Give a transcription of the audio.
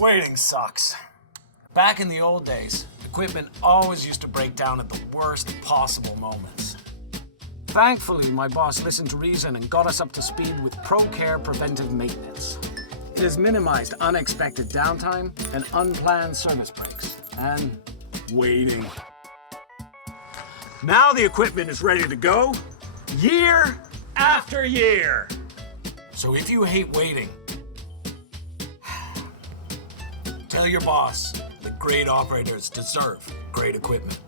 Waiting sucks. Back in the old days, equipment always used to break down at the worst possible moments. Thankfully, my boss listened to reason and got us up to speed with ProCare preventive maintenance. It has minimized unexpected downtime and unplanned service breaks, and waiting. Now the equipment is ready to go, year after year. So if you hate waiting, tell your boss that great operators deserve great equipment.